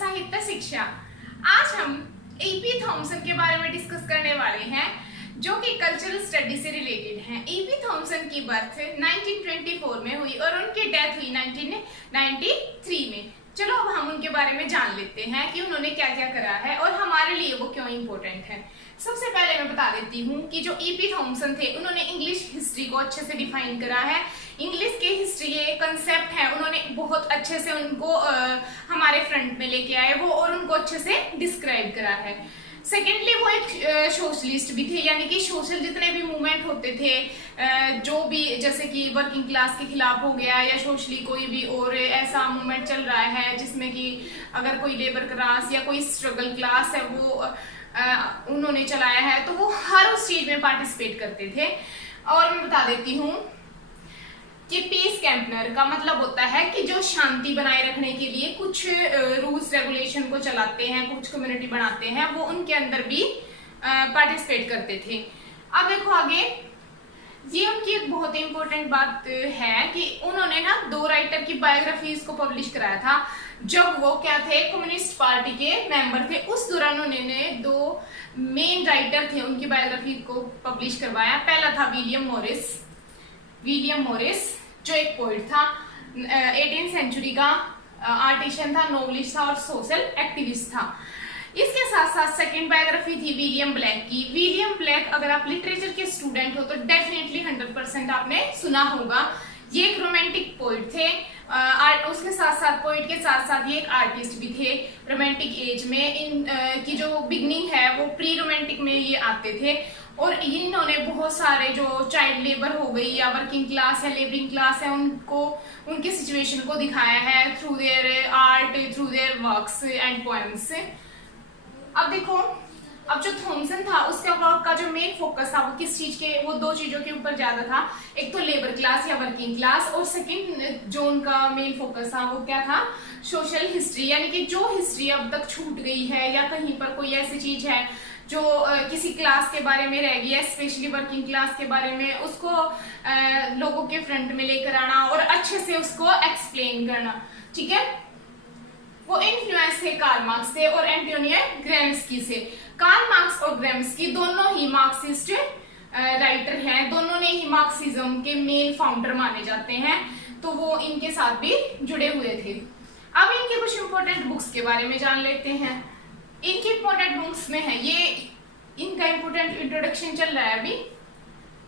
साहित्य शिक्षा। आज हम ईपी थॉमसन के बारे में डिस्कस करने वाले हैं जो कि कल्चरल स्टडी से रिलेटेड है। ईपी थॉमसन की बर्थ 1924 में हुई और उनकी डेथ हुई 1993 में। चलो अब हम उनके बारे में जान लेते हैं कि उन्होंने क्या क्या करा है और हमारे लिए वो क्यों इम्पोर्टेंट है। सबसे पहले मैं बता देती हूँ कि जो ईपी थॉमसन थे उन्होंने इंग्लिश हिस्ट्री को अच्छे से डिफाइन करा है। इंग्लिश के हिस्ट्री ये कंसेप्ट है, उन्होंने बहुत अच्छे से उनको हमारे फ्रंट में लेके आए वो और उनको अच्छे से डिस्क्राइब करा है। सेकेंडली वो एक सोशलिस्ट भी थे, यानी कि सोशल जितने भी मूवमेंट होते थे जो भी, जैसे कि वर्किंग क्लास के खिलाफ हो गया या सोशली कोई भी और ऐसा मूवमेंट चल रहा है जिसमें कि अगर कोई लेबर क्लास या कोई स्ट्रगल क्लास है वो उन्होंने चलाया है, तो वो हर उस चीज में पार्टिसिपेट करते थे। और मैं बता देती हूँ कि पीस कैंपेनर का मतलब होता है कि जो शांति बनाए रखने के लिए कुछ रूल्स रेगुलेशन को चलाते हैं, कुछ कम्युनिटी बनाते हैं, वो उनके अंदर भी पार्टिसिपेट करते थे। अब देखो आगे, ये उनकी एक बहुत ही इंपॉर्टेंट बात है कि उन्होंने ना 2 राइटर की बायोग्राफीज को पब्लिश कराया था जब वो क्या थे, कम्युनिस्ट पार्टी के मेंबर थे। उस दौरान उन्होंने 2 मेन राइटर थे उनकी बायोग्राफी को पब्लिश करवाया। पहला था विलियम मॉरिस जो एक पोइट था, 18th सेंचुरी का आर्टिशियन था, नोवेलिस्ट था और सोशल एक्टिविस्ट था। इसके साथ साथ सेकंड बायोग्राफी थी विलियम ब्लैक की। विलियम ब्लैक अगर आप लिटरेचर के स्टूडेंट हो तो डेफिनेटली 100% आपने सुना होगा। ये एक रोमांटिक पोइट थे, उसके साथ साथ पोइट के साथ साथ ये एक आर्टिस्ट भी थे। रोमांटिक एज में की जो बिगनिंग है वो प्री रोमांटिक में ये आते थे और इन्होंने बहुत सारे जो चाइल्ड लेबर हो गई या वर्किंग क्लास या लेबरिंग क्लास है उनको, उनके सिचुएशन को दिखाया है through their art, through their works and poems. अब देखो, अब जो थॉमसन था उसका वर्क का जो मेन फोकस था वो किस चीज के, वो 2 चीजों के ऊपर ज्यादा था। एक तो लेबर क्लास या वर्किंग क्लास, और सेकंड जो उनका मेन फोकस था वो क्या था, सोशल हिस्ट्री, यानी कि जो हिस्ट्री अब तक छूट गई है या कहीं पर कोई ऐसी चीज है जो किसी क्लास के बारे में रह गई है, स्पेशली वर्किंग क्लास के बारे में, उसको लोगों के फ्रंट में लेकर आना और अच्छे से उसको एक्सप्लेन करना। ठीक है, वो इन्फ्लुएंस थे कार्ल मार्क्स से और एंटोनियो ग्रेम्स्की से। कार्ल मार्क्स और ग्रेम्स्की दोनों ही मार्क्सिस्ट राइटर हैं, दोनों ने ही मार्क्सिज्म के मेन फाउंडर माने जाते हैं, तो वो इनके साथ भी जुड़े हुए थे। अब इनके कुछ इंपॉर्टेंट बुक्स के बारे में जान लेते हैं। इनकी इंपॉर्टेंट बुक्स में है, ये इनका इंपॉर्टेंट इंट्रोडक्शन चल रहा है अभी,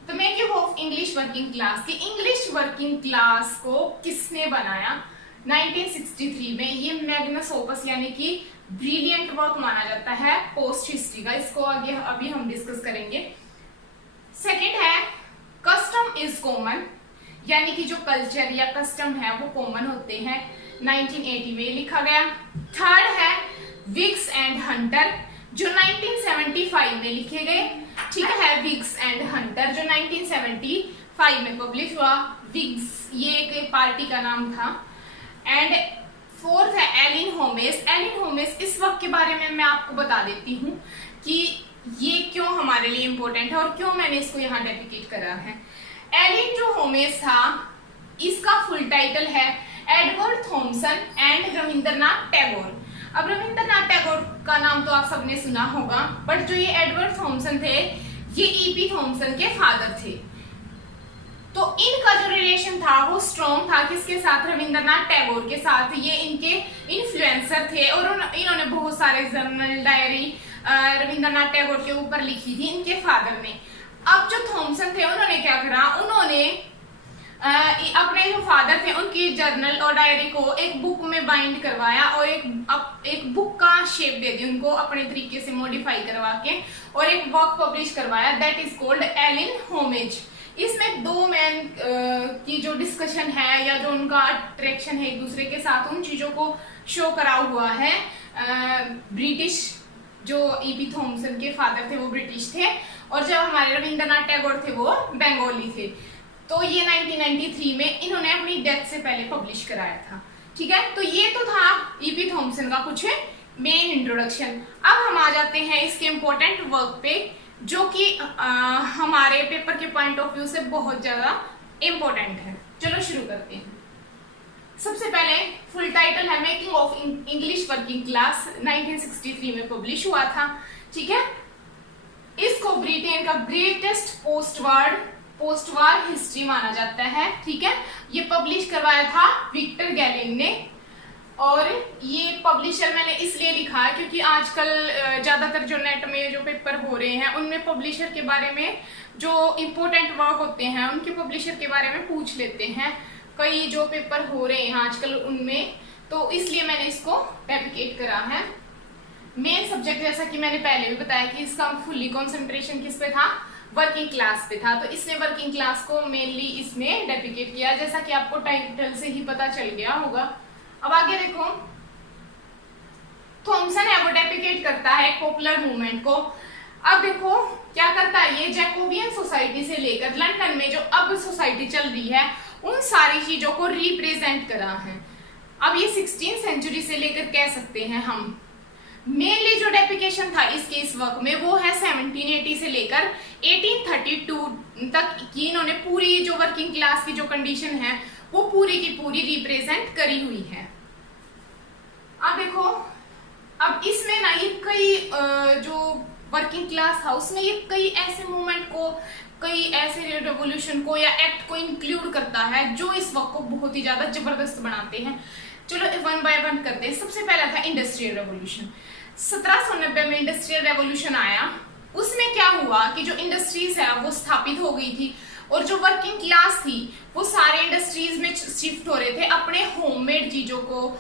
the making of English working class की। इंग्लिश वर्किंग क्लास को किसने बनाया 1963 में। ये मैग्नस ओपस यानी कि ब्रिलियंट वर्क माना जाता है पोस्ट हिस्ट्री का, इसको आगे अभी हम डिस्कस करेंगे। सेकंड है कस्टम इज कॉमन, यानी कि जो कल्चर या कस्टम है वो कॉमन होते हैं, 1980 में लिखा गया। थर्ड है विग्स एंड हंटर जो 1975 में लिखे गए। ठीक है, विग्स एंड हंटर जो 1975 में पब्लिश हुआ। विग्स ये एक पार्टी का नाम था। एंड फोर्थ है एलिन होमेस। एलिन होमेस इस वक्त के बारे में मैं आपको बता देती हूँ कि ये क्यों हमारे लिए इम्पोर्टेंट है और क्यों मैंने इसको यहाँ डेडिकेट करा है। एलिन जो होमेस था इसका फुल टाइटल है Edward Thomson and Rabindranath Tagore. अब रविंद्रनाथ टैगोर का नाम तो आप सबने सुना होगा, बट जो ये एडवर्ड थॉमसन थे ये ईपी थॉमसन के फादर थे। तो इनका जो रिलेशन था वो स्ट्रॉन्ग था किसके साथ, रविंद्रनाथ टैगोर के साथ। ये इनके इन्फ्लुएंसर थे और इन्होंने बहुत सारे जर्नल, डायरी रविंद्रनाथ टैगोर के ऊपर लिखी थी इनके फादर ने। अब जो थॉमसन थे उन्होंने क्या करा, उन्होंने अपने जो फादर थे उनकी जर्नल और डायरी को एक बुक में बाइंड करवाया और एक बुक का शेप दे दी उनको अपने तरीके से मॉडिफाई करवा के, और एक वर्क पब्लिश करवाया that is called alien homage. इसमें 2 मैन की जो डिस्कशन है या जो उनका अट्रैक्शन है एक दूसरे के साथ, उन चीजों को शो करा हुआ है। ब्रिटिश जो ईपी थॉमसन के फादर थे वो ब्रिटिश थे और जो हमारे रविंद्रनाथ टैगोर थे वो बंगाली थे। तो ये 1993 में इन्होंने अपनी डेथ से पहले पब्लिश कराया था। ठीक है, तो ये तो था ईपी थॉमसन का कुछ मेन इंट्रोडक्शन। अब हम आ जाते हैं इसके इम्पोर्टेंट वर्क पे जो कि हमारे पेपर के पॉइंट ऑफ व्यू से बहुत ज्यादा इम्पोर्टेंट है। चलो शुरू करते हैं। सबसे पहले फुल टाइटल है making of English working class, 1963 में पब्लिश हुआ था। ठीक है, इसको ब्रिटेन का ग्रेटेस्ट पोस्ट वार हिस्ट्री माना जाता है। ठीक है, ये पब्लिश करवाया था विक्टर गैलिन ने। और ये पब्लिशर मैंने इसलिए लिखा है क्योंकि आजकल ज्यादातर जो नेट में जो पेपर हो रहे हैं उनमें पब्लिशर के बारे में, जो इम्पोर्टेंट वर्क होते हैं उनके पब्लिशर के बारे में पूछ लेते हैं कई जो पेपर हो रहे हैं आजकल उनमें, तो इसलिए मैंने इसको डेडिकेट करा है। मेन सब्जेक्ट जैसा कि मैंने पहले भी बताया कि इसका फुल्ली कंसंट्रेशन किस पे था, वर्किंग क्लास पे था, तो इसने वर्किंग क्लास को मेनली इसमें डेडिकेट किया, जैसा कि आपको टाइटल से ही पता चल गया होगा। अब आगे देखो, थॉमसन है वो डेडिकेट करता है पॉपुलर मूवमेंट को। अब देखो क्या करता है ये, जैकोबियन सोसाइटी से लेकर लंदन में जो अब सोसाइटी चल रही है उन सारी चीजों को रिप्रेजेंट करा है। अब ये 16th सेंचुरी से लेकर कह सकते हैं हम, मेनली जो डेडिकेशन था इसके इस वर्क में वो है 1780 से लेकर 1832 तक की इन्होंने पूरी जो वर्किंग क्लास की जो कंडीशन है वो पूरी की पूरी रिप्रेजेंट करी हुई है। अब देखो, अब इसमें ना ये कई जो वर्किंग क्लास था उसमें ये कई ऐसे मूवमेंट को, कई ऐसे रेवोल्यूशन को या एक्ट को इंक्लूड करता है जो इस वर्क को बहुत ही ज्यादा जबरदस्त बनाते हैं। चलो वन बाय वन करते हैं। सबसे पहला था इंडस्ट्रियल रेवोल्यूशन। 1790 में इंडस्ट्रियल रेवोल्यूशन आया। उसमें क्या हुआ कि जो इंडस्ट्रीज है वो स्थापित हो गई थी और जो वर्किंग क्लास थी वो सारे इंडस्ट्रीज में शिफ्ट हो रहे थे, अपने होममेड चीजों को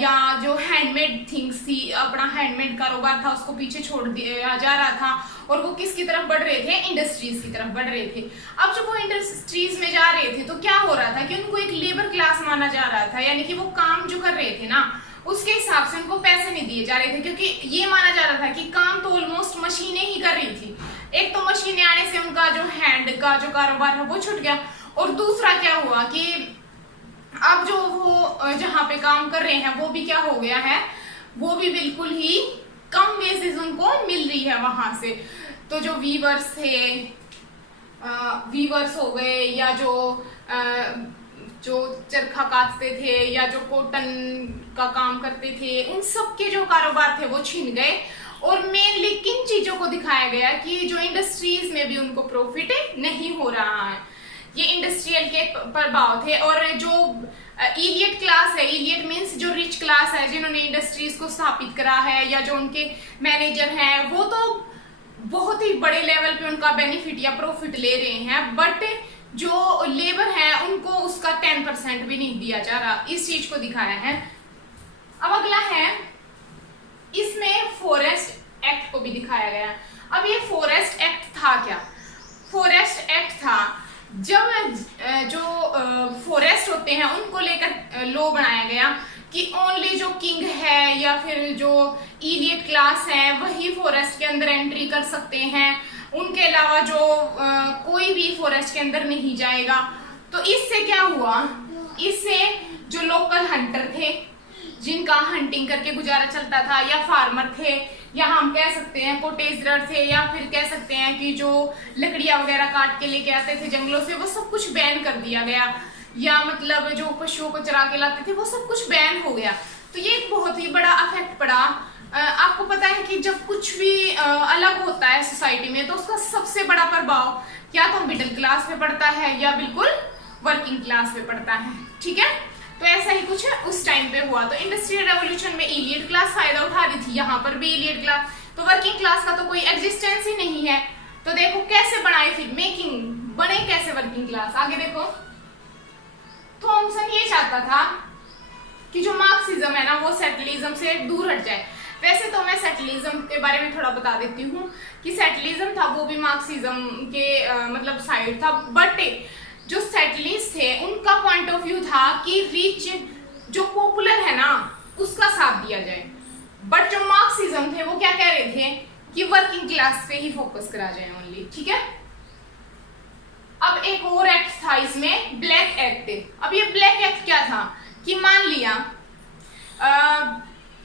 या जो हैंडमेड थिंग्स थी, अपना हैंडमेड कारोबार था उसको पीछे छोड़ दिया जा रहा था और वो किसकी तरफ बढ़ रहे थे, इंडस्ट्रीज की तरफ बढ़ रहे थे। अब जब वो इंडस्ट्रीज में जा रहे थे तो क्या हो रहा था कि उनको एक लेबर क्लास माना जा रहा था, यानी कि वो काम जो कर रहे थे ना उसके हिसाब से उनको पैसे नहीं दिए जा रहे थे, क्योंकि ये माना जा रहा था कि काम तो ऑलमोस्ट मशीनें ही कर रही थी। एक तो मशीनें आने से उनका जो हैंड का जो कारोबार है वो छूट गया, और दूसरा क्या हुआ कि अब जो वो जहाँ पे काम कर रहे हैं वो भी क्या हो गया है, वो भी बिल्कुल ही कम वेजेस उनको मिल रही है वहां से। तो जो वीवर्स थे, वीवर्स हो गए, या जो चरखा काटते थे या जो कॉटन का काम करते थे, उन सब के जो कारोबार थे वो छिन गए। और मेनली किन चीजों को दिखाया गया कि जो इंडस्ट्रीज में भी उनको प्रॉफिट नहीं हो रहा है, ये इंडस्ट्रियल के प्रभाव थे। और जो इलियट क्लास है, इलियट मीन्स जो रिच क्लास है जिन्होंने इंडस्ट्रीज को स्थापित करा है या जो उनके मैनेजर हैं, वो तो बहुत ही बड़े लेवल पे उनका बेनिफिट या प्रॉफिट ले रहे हैं, बट जो लेबर है उनको उसका 10% भी नहीं दिया जा रहा। इस चीज को दिखाया है। अब अगला है, इसमें फॉरेस्ट एक्ट को भी दिखाया गया। अब ये फॉरेस्ट एक्ट था क्या? फॉरेस्ट एक्ट था जब जो फॉरेस्ट होते हैं उनको लेकर लॉ बनाया गया कि ओनली जो किंग है या फिर जो इलियट क्लास है वही फॉरेस्ट के अंदर एंट्री कर सकते हैं, उनके अलावा जो कोई भी फॉरेस्ट के अंदर नहीं जाएगा। तो इससे क्या हुआ, इससे जो लोकल हंटर थे जिनका हंटिंग करके गुजारा चलता था, या फार्मर थे, या हम कह सकते हैं कोटेजर थे, या फिर कह सकते हैं कि जो लकड़ियां वगैरह काट के लेके आते थे जंगलों से, वो सब कुछ बैन कर दिया गया, या मतलब जो पशुओं को चरा के लाते थे वो सब कुछ बैन हो गया। तो ये एक बहुत ही बड़ा इफेक्ट पड़ा। आपको पता है कि जब कुछ भी अलग होता है सोसाइटी में तो उसका सबसे बड़ा प्रभाव या तो मिडिल क्लास पे पड़ता है या बिल्कुल वर्किंग क्लास पे पड़ता है। ठीक है, तो ऐसा ही कुछ उस टाइम पे हुआ। तो इंडस्ट्रियल रेवोल्यूशन में इलियट क्लास फायदा उठा रही थी, यहाँ पर भी इलियट क्लास, तो वर्किंग क्लास का तो कोई एग्जिस्टेंस ही नहीं है। तो देखो कैसे बनाए, फिर मेकिंग बने कैसे वर्किंग क्लास। आगे देखो, थॉमसन ये चाहता था कि जो मार्क्सिज्म है ना वो सेटलिज्म से दूर हट जाए। वैसे तो मैं सेटलिज्म के बारे में थोड़ा बता देती हूँ कि सेटलिज्म था वो भी मार्क्सिज्म के मतलब साइड था, बट जो सेटलिस्ट थे उनका पॉइंट ऑफ व्यू था कि रिच जो पॉपुलर है ना उसका साथ दिया जाए, बट जो मार्क्सिज्म थे वो क्या कह रहे थे कि वर्किंग क्लास पे ही फोकस करा जाए ओनली। ठीक है, अब एक और एक्ट था इसमें, ब्लैक एक्ट। अब ये ब्लैक एक्ट क्या था कि मान लिया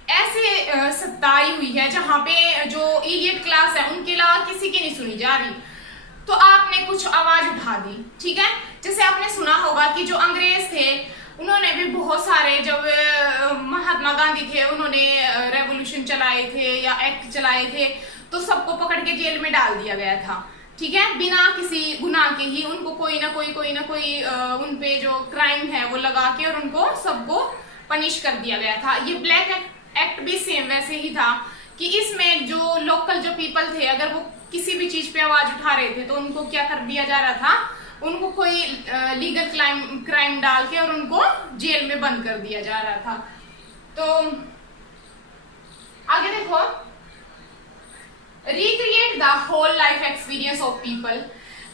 ऐसे सत्ता आई हुई है जहां पे जो इलियट क्लास है उनके अलावा किसी की नहीं सुनी जा रही, तो आपने कुछ आवाज उठा दी। ठीक है, जैसे आपने सुना होगा कि जो अंग्रेज थे उन्होंने भी बहुत सारे, जब महात्मा गांधी थे उन्होंने रेवोल्यूशन चलाए थे या एक्ट चलाए थे, तो सबको पकड़ के जेल में डाल दिया गया था, ठीक है, बिना किसी गुनाह के ही उनको कोई ना कोई उन पे जो क्राइम है वो लगा के और उनको सबको पनिश कर दिया गया था। ये ब्लैक एक्ट भी सेम वैसे ही था कि इसमें जो लोकल जो पीपल थे, अगर वो किसी भी चीज पे आवाज उठा रहे थे तो उनको क्या कर दिया जा रहा था, उनको कोई लीगल क्राइम डाल के और उनको जेल में बंद कर दिया जा रहा था। तो आगे देखो, recreate the whole life experience of people.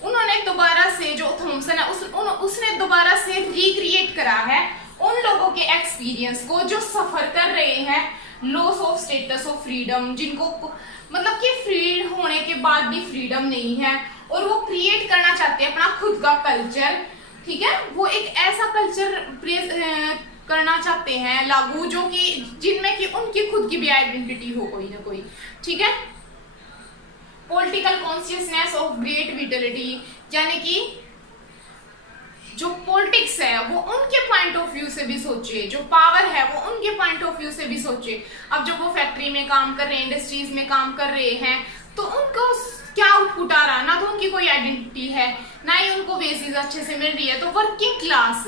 उन्होंने दोबारा से, जो थॉमसन है उसने दोबारा से रिक्रिएट करा है उन लोगों के एक्सपीरियंस को जो सफर कर रहे हैं loss of status of freedom, जिनको मतलब कि फ्री होने के बाद भी फ्रीडम नहीं है और वो क्रिएट करना चाहते हैं अपना खुद का कल्चर, ठीक है, वो एक ऐसा कल्चर करना चाहते हैं लागू जो कि जिनमें कि उनकी खुद की भी आइडेंटिटी हो कोई ना कोई, ठीक है। पॉलिटिकल कॉन्शियसनेस ऑफ ग्रेट विटलिटी, यानी कि जो पॉलिटिक्स है वो उनके पॉइंट ऑफ व्यू से भी सोचे, जो पावर है वो उनके पॉइंट ऑफ व्यू से भी सोचे। अब जब वो फैक्ट्री में काम कर रहे हैं, इंडस्ट्रीज में काम कर रहे हैं, तो उनको क्या आउटपुट आ रहा, ना तो उनकी कोई आइडेंटिटी है, ना ही उनको वेजेस अच्छे से मिल रही है। तो वर्किंग क्लास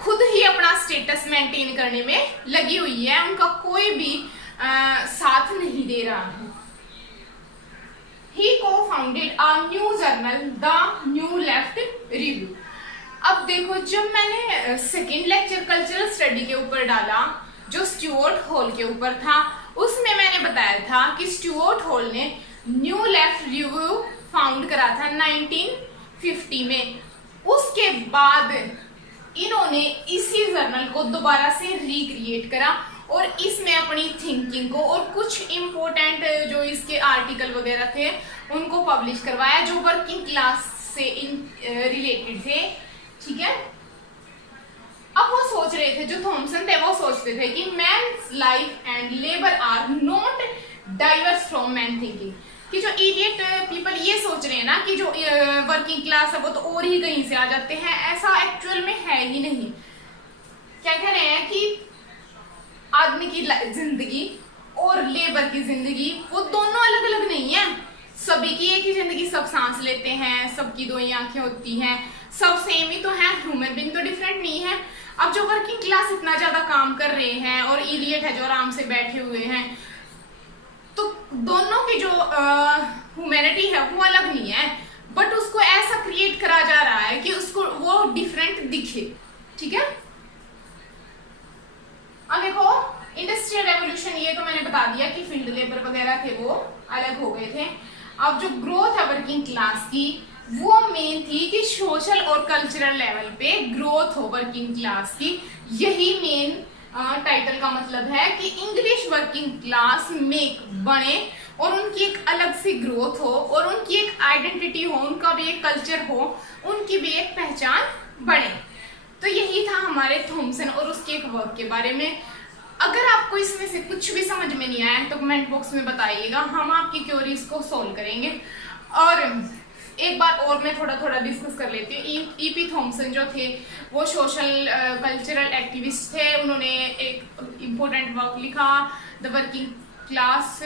खुद ही अपना स्टेटस मेंटेन करने में लगी हुई है, उनका कोई भी साथ नहीं दे रहा है। He co-founded a new journal, The New Left Review। अब देखो, जब मैंने सेकेंड लेक्चर कल्चरल स्टडी के ऊपर डाला जो स्टुअर्ट हॉल के ऊपर था, उसमें मैंने बताया था कि स्टुअर्ट हॉल ने न्यू लेफ्ट रिव्यू फाउंड करा था 1950 में। उसके बाद इन्होंने इसी जर्नल को दोबारा से रिक्रिएट करा और इसमें अपनी थिंकिंग को और कुछ इम्पोर्टेंट जो इसके आर्टिकल वगैरह थे उनको पब्लिश करवाया जो वर्किंग क्लास से रिलेटेड थे, ठीक है। अब वो सोच रहे थे, जो थॉमसन थे वो सोचते थे कि man's life and labour are not diverse from man thinking, कि जो इडियट पीपल ये सोच रहे हैं ना कि जो वर्किंग क्लास है वो तो और ही कहीं से आ जाते हैं, ऐसा एक्चुअल में है ही नहीं। क्या कह रहे हैं कि आदमी की जिंदगी और लेबर की जिंदगी वो दोनों अलग अलग नहीं है, सभी की एक ही जिंदगी, सब सांस लेते हैं, सबकी दो ही आंखें होती हैं, सब सेम ही तो है, ह्यूमन बीइंग तो डिफरेंट नहीं है। अब जो वर्किंग क्लास इतना ज्यादा काम कर रहे हैं और इलियट है जो आराम से बैठे हुए हैं, तो दोनों की जो ह्यूमैनिटी है वो अलग नहीं है, बट उसको ऐसा क्रिएट करा जा रहा है कि उसको वो डिफरेंट दिखे, ठीक है। अब देखो, इंडस्ट्रियल रेवोल्यूशन, ये तो मैंने बता दिया कि फील्ड लेबर वगैरह थे वो अलग हो गए थे। अब जो ग्रोथ है वर्किंग क्लास की वो मेन थी कि सोशल और कल्चरल लेवल पे ग्रोथ हो वर्किंग क्लास की, यही मेन टाइटल का मतलब है कि इंग्लिश वर्किंग क्लास में बने और उनकी एक अलग सी ग्रोथ हो और उनकी एक आइडेंटिटी हो, उनका भी एक कल्चर हो, उनकी भी एक पहचान बने। तो यही था हमारे थॉमसन और उसके एक वर्क के बारे में। अगर आपको इसमें से कुछ भी समझ में नहीं आया तो कमेंट बॉक्स में बताइएगा, हम आपकी क्वेरीज को सॉल्व करेंगे। और एक बार और मैं थोड़ा थोड़ा डिस्कस कर लेती हूँ। ईपी थॉमसन जो थे वो सोशल कल्चरल एक्टिविस्ट थे, उन्होंने एक इम्पोर्टेंट वर्क लिखा द वर्किंग क्लास,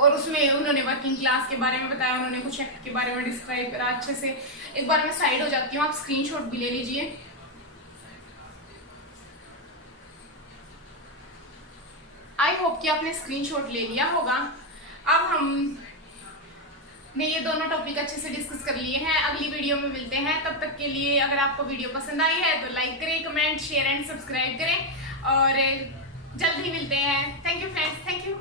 और उसमें उन्होंने वर्किंग क्लास के बारे में बताया, उन्होंने कुछ एक्ट के बारे में डिस्क्राइब करा अच्छे से। एक बार मैं साइड हो जाती हूँ, आप स्क्रीनशॉट भी ले लीजिए। आई होप कि आपने स्क्रीनशॉट ले लिया होगा। अब हमने ये दोनों टॉपिक अच्छे से डिस्कस कर लिए हैं, अगली वीडियो में मिलते हैं। तब तक के लिए अगर आपको वीडियो पसंद आई है तो लाइक करें, कमेंट, शेयर एंड सब्सक्राइब करें और जल्द ही मिलते हैं। Thank you friends, thank you.